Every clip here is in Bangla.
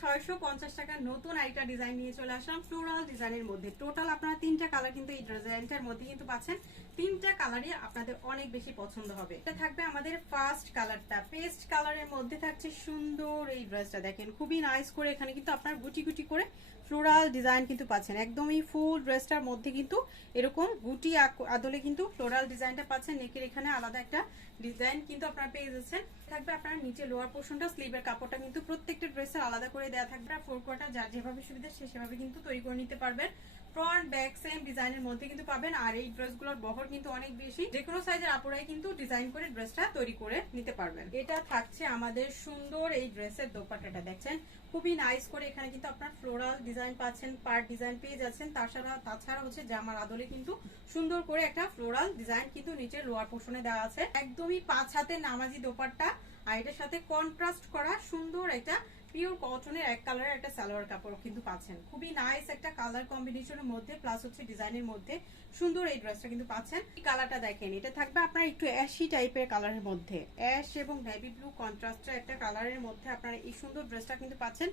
ছয়শো পঞ্চাশ টাকার নতুন আরেকটা ডিজাইন নিয়ে চলে আসলাম ফ্লোরাল ডিজাইনের মধ্যে। টোটাল আপনারা তিনটা কালার কিন্তু এই ডিজাইনটার মধ্যে কিন্তু পাচ্ছেন। তিনটা কালারই আপনাদের অনেক বেশি পছন্দ হবে। এটা থাকবে আমাদের ফার্স্ট কালারটা পেস্ট কালারের মধ্যে থাকছে সুন্দর এই ড্রেসটা দেখেন। খুবই নাইস করে এখানে কিন্তু আপনার গুটি গুটি করে ফ্লোরাল ডিজাইন কিন্তু পাচ্ছেন। একদমই ফুল ড্রেসটার মধ্যে কিন্তু এরকম গুটি আদলে কিন্তু ফ্লোরাল ডিজাইনটা পাচ্ছেন। নেকের এখানে আলাদা একটা ডিজাইন কিন্তু আপনারা পেয়ে যাচ্ছেন। থাকবে আপনার নিচে লোয়ার পোর্শনটা স্লিভের কাপড়টা কিন্তু প্রত্যেকটা ড্রেসের আলাদা করে দেওয়া থাকবে। ফোর কোয়ার্টার যার যেভাবে সুবিধা সে সেভাবে কিন্তু তৈরি করে নিতে পারবেন। ফ্রন্ট ব্যাক সেম ডিজাইনের মধ্যে কিন্তু পাবেন। আর এই ড্রেসগুলোর বহর কিন্তু অনেক বেশি। যে কোনো সাইজের আপুরাই কিন্তু ডিজাইন করে ড্রেসটা তৈরি করে নিতে পারবেন। এটা থাকছে আমাদের সুন্দর এই ড্রেসের দোপাট্টাটা, দেখছেন? খুবই নাইস করে এখানে কিন্তু আপনার ফ্লোরাল ডিজাইন পাচ্ছেন পার্ট ডিজাইন পেয়ে যাচ্ছেন। তাছাড়া তাছাড়া হচ্ছে জামার আদলে কিন্তু সুন্দর করে একটা ফ্লোরাল ডিজাইন কিন্তু নিচে লোয়ার পোর্শনে দেওয়া আছে। একদমই পাঁচ হাতে নামাজি দোপাট্টা। আর এটার সাথে কন্ট্রাস্ট করা সুন্দর একটা পিওর কটনের এক কালারের একটা সালোয়ার কাপড় কিন্তু পাচ্ছেন। খুবই নাইস একটা কালার কম্বিনেশনের মধ্যে প্লাস হচ্ছে ডিজাইনের মধ্যে সুন্দর এই ড্রেসটা কিন্তু পাচ্ছেন। এই কালারটা দেখেন, এটা থাকবে আপনার একটু অ্যাশি টাইপের কালারের মধ্যে। অ্যাশ এবং নেভি ব্লু কন্ট্রাস্টের একটা কালারের মধ্যে আপনারা এই সুন্দর ড্রেসটা কিন্তু পাচ্ছেন।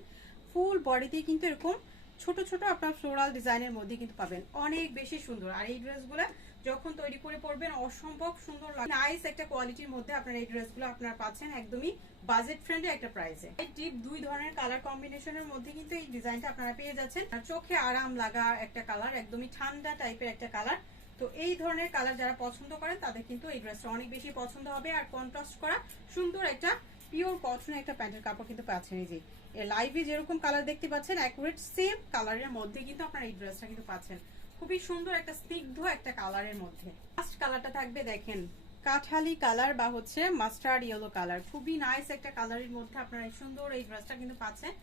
ফুল বডিতেই কিন্তু এরকম ছোট ছোট আপনার ফ্লোরাল ডিজাইনের মধ্যে কিন্তু পাবেন। অনেক বেশি সুন্দর। আর এই ড্রেসগুলো যখন তৈরি করে পরবেন, অসম্ভব সুন্দর নাইস একটা কোয়ালিটির মধ্যে আপনারা এই ড্রেসগুলো আপনারা পাচ্ছেন একদমই বাজেট ফ্রেন্ডলি একটা প্রাইসে ডিপ দুই ধরনের কালার কম্বিনেশনের মধ্যে কিন্তু এই ডিজাইনটা আপনারা পেয়ে যাচ্ছেন। আর চোখে আরাম লাগা একটা কালার একদমই ঠান্ডা টাইপের একটা কালার তো এই ধরনের কালার যারা পছন্দ করেন, তাদের কিন্তু এই ড্রেসটা অনেক বেশি পছন্দ হবে। আর কন্ট্রাস্ট করা সুন্দর একটা পিওর কটনের একটা প্যান্টের কাপড় কিন্তু পাচ্ছেন এই যে। লাইভে যেরকম কালার দেখতে পাচ্ছেন অ্যাকুরেট সেম কালারের মধ্যে কিন্তু আপনারা এই ড্রেসটা কিন্তু পাচ্ছেন। খুবই সুন্দর একটা, স্নিগ্ধ একটা কালারের মধ্যে। ফার্স্ট কালারটা থাকবে দেখেন, কাঠালি কালার বা হচ্ছে মাস্টার্ড ইয়েলো কালার খুবই নাইস একটা কালারের মধ্যে আপনারা এই সুন্দর এই ড্রেসটা কিন্তু পাচ্ছেন।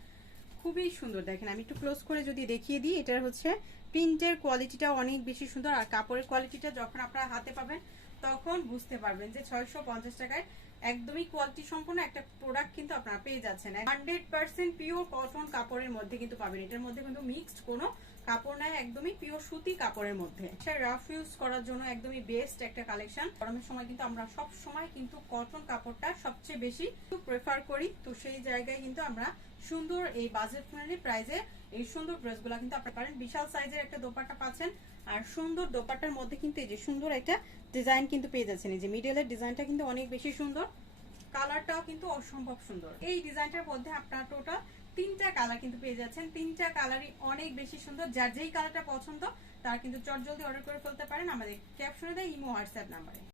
খুবই সুন্দর। দেখেন, আমি একটু ক্লোজ করে যদি দেখিয়ে দিই, এটার হচ্ছে প্রিন্টের কোয়ালিটিটা অনেক বেশি সুন্দর। আর কাপড়ের কোয়ালিটিটা যখন আপনারা হাতে পাবেন, তখন বুঝতে পারবেন যে ছয়শো পঞ্চাশ টাকায় একদমই কোয়ালিটি সম্পন্ন একটা প্রোডাক্ট কিন্তু আপনারা পেয়ে যাচ্ছেন। হান্ড্রেড পার্সেন্ট পিওর কটন কাপড়ের মধ্যে কিন্তু পাবেন। এটার মধ্যে কিন্তু মিক্সড কোনো কাপড় নাই, একদমই পিওর সুতি কাপড়ের মধ্যে। রাফ ইউজ করার জন্য একদমই বেস্ট একটা কালেকশন গরমের সময় কিন্তু আমরা সব সময় কিন্তু কটন কাপড়টা সবচেয়ে বেশি প্রেফার করি। তো সেই জায়গায় কিন্তু আমরা সুন্দর এই বাজেট ফ্রেন্ডলি প্রাইজে এই সুন্দর ড্রেসগুলো কিন্তু আপনারা পারেন। বিশাল সাইজের একটা দোপাট্টা পাচ্ছেন। আর সুন্দর দোপাট্টার মধ্যে কিন্তু এই যে সুন্দর একটা ডিজাইন কিন্তু পেয়ে যাচ্ছেন। এই যে মিডলের ডিজাইনটা কিন্তু অনেক বেশি সুন্দর। কালারটাও কিন্তু অসম্ভব সুন্দর। এই ডিজাইনটার মধ্যে আপনারা টোটাল তিনটা কালার কিন্তু পেয়ে যাচ্ছেন। তিনটা কালারই অনেক বেশি সুন্দর। যার যেই কালারটা পছন্দ, তারা কিন্তু চট জলদি অর্ডার করে ফেলতে পারেন। আমাদের ক্যাপশনে দেয় ইমো হোয়াটসঅ্যাপ নাম্বারে